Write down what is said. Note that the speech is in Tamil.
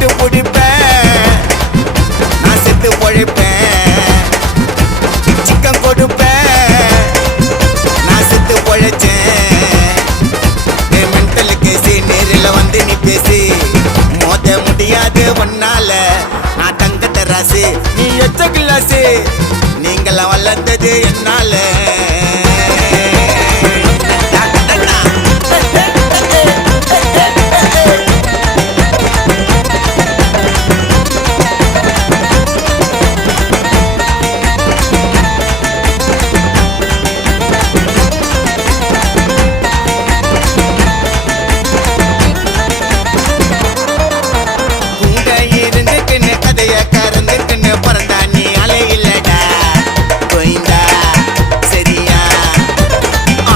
விட்டு பிடிப்பேன், நான் செத்து பொழைப்பேன். சிக்கன் கொடுப்பேன், நான் செத்து பொழைச்சேன். மென்டல் கேசி நேரில் வந்து நீ பேசி மோத முடியாது ஒன்னால. நான் தங்க தராசு, நீ எச்ச கிளாசு, நீங்கள வளர்ந்தது என்னால.